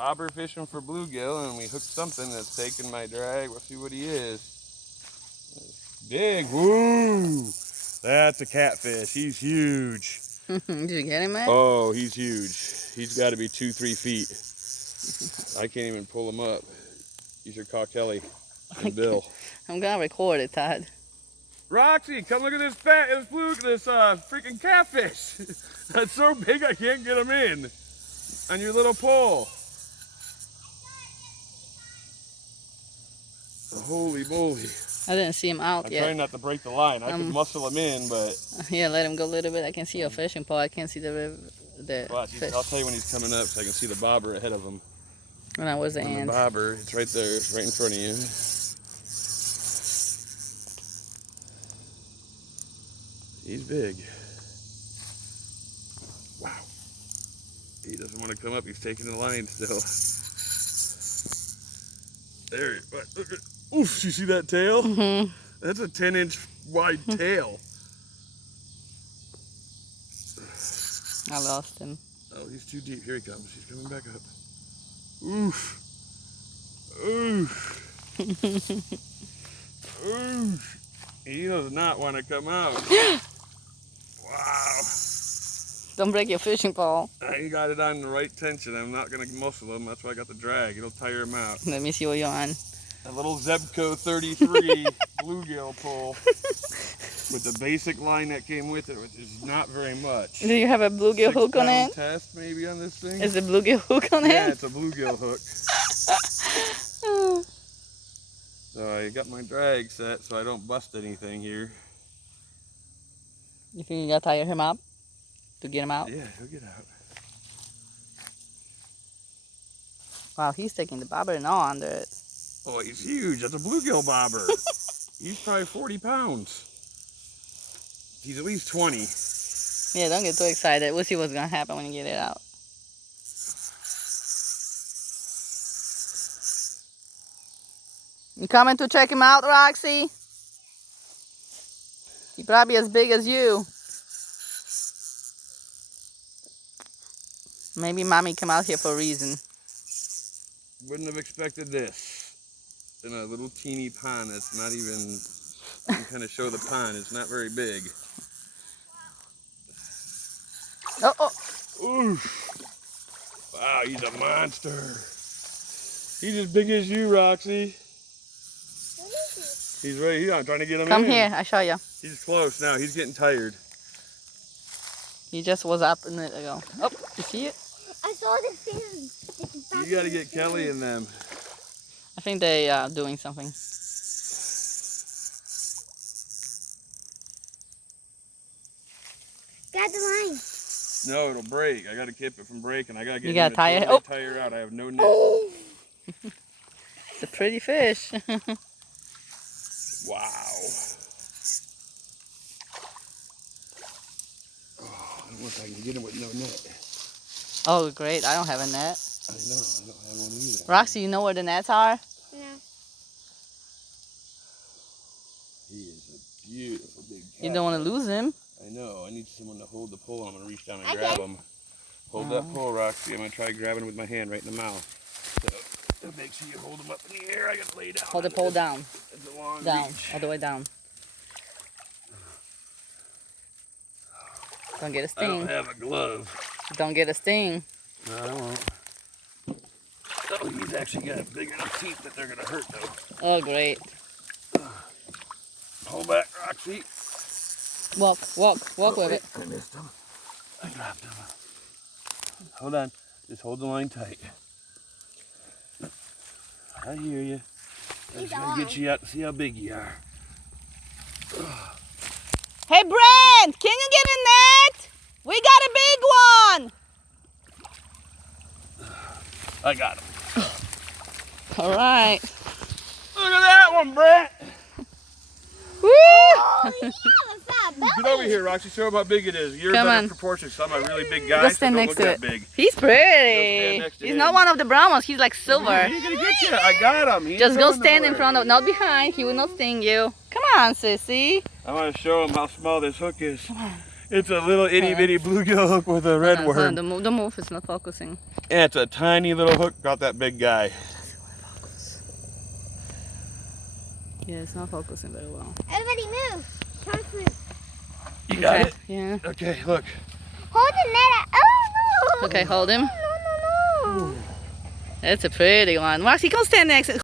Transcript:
bobber fishing for bluegill, and we hooked something that's taking my drag. We'll see what he is. Big, woo! That's a catfish. He's huge. Did you get him, man? Oh, he's huge. He's got to be 2-3 feet. I can't even pull him up. You should call Kelly and Bill. I'm gonna record it, Todd. Roxy, come look at this freaking catfish. That's so big I can't get him in on your little pole. Holy moly. I didn't see him out I'm yet. trying not to break the line. I could muscle him in, but... Yeah, let him go a little bit. I can see a fishing pole. I can't see the Watch, fish. I'll tell you when he's coming up so I can see the bobber ahead of him. When I was the And end. the bobber, it's right there. It's right in front of you. He's big. Wow. He doesn't want to come up. He's taking the line still. There. Look at, oof, you see that tail? Mm-hmm. That's a 10-inch wide tail. I lost him. Oh, he's too deep. Here he comes. He's coming back up. Oof. Oof. Oof. He does not want to come out. Wow. Don't break your fishing pole. I got it on the right tension. I'm not going to muscle him. That's why I got the drag. It'll tire him out. Let me see what you're on. A little Zebco 33 bluegill pole with the basic line that came with it, which is not very much. Do you have a bluegill hook on it? Test maybe on this thing. Is the bluegill hook on it? Yeah, it's a bluegill hook. So I got my drag set so I don't bust anything here. You think you gotta tire him up to get him out? Yeah, he'll get out. Wow, he's taking the bobber and all under it. Oh, he's huge. That's a bluegill bobber. He's probably 40 pounds. He's at least 20. Yeah, don't get too excited. We'll see what's gonna happen when you get it out. You coming to check him out, Roxy? He probably as big as you. Maybe mommy come out here for a reason. Wouldn't have expected this. In a little teeny pond that's not even, you can kind of show the pond, it's not very big. Oh, oh. Oof. Wow, he's a monster. He's as big as you, Roxy. He's right here. I'm trying to get him in. Come here, I show you. He's close now. He's getting tired. He just was up a minute ago. Oh, you see it? I saw the fin. You got to get Kelly in them. I think they are doing something. Grab the line. No, it'll break. I got to keep it from breaking. I got to get You gotta tie it. totally tire out. I have no net. Oh. It's a pretty fish. Wow. Oh, I don't know if I can get him with no net. Oh, great. I don't have a net. I know. I don't have one either. Roxy, you know where the nets are? No. He is a beautiful big cat. You don't want to lose him. I know. I need someone to hold the pole. I'm going to reach down and I grab can. him. Hold that pole, Roxy. I'm going to try grabbing with my hand right in the mouth. So make sure you hold him up in the air. I got to lay down. Hold the pole down. It's a long Down. reach. All the way down. Don't get a I sting. don't have a glove. Don't get a sting. No, I won't. Oh, he's actually got big enough teeth that they're going to hurt, though. Oh, great. Hold back, Roxy. Walk with it. I missed him. I dropped him. Hold on. Just hold the line tight. I hear you. I'm just going to get you out and see how big you are. Hey, Brent, can you get a net? We got a big one. I got him. All right. Look at that one, Brent. Woo! Oh, yeah, what's that? Get over here, Roxy. Show him how big it is. You're Come better on. proportions. I'm a really big guy. Go So stand don't next look to it. that big. He's pretty. next to He's him. not one of the brown ones. He's like silver. He's gonna get you. I got him. He ain't Just go going stand in nowhere. front of, not behind. He will not sting you. Come on, sissy. I want to show him how small this hook is. It's a little itty bitty bluegill hook with a red worm. Don't move, it's not focusing. Yeah, it's a tiny little hook, got that big guy. Yeah, it's not focusing very well. Everybody move. Shark move. You got it? Yeah. Okay, look. Hold the net out. Oh, no. Okay, hold him. No. That's a pretty one. Roxy, come stand next.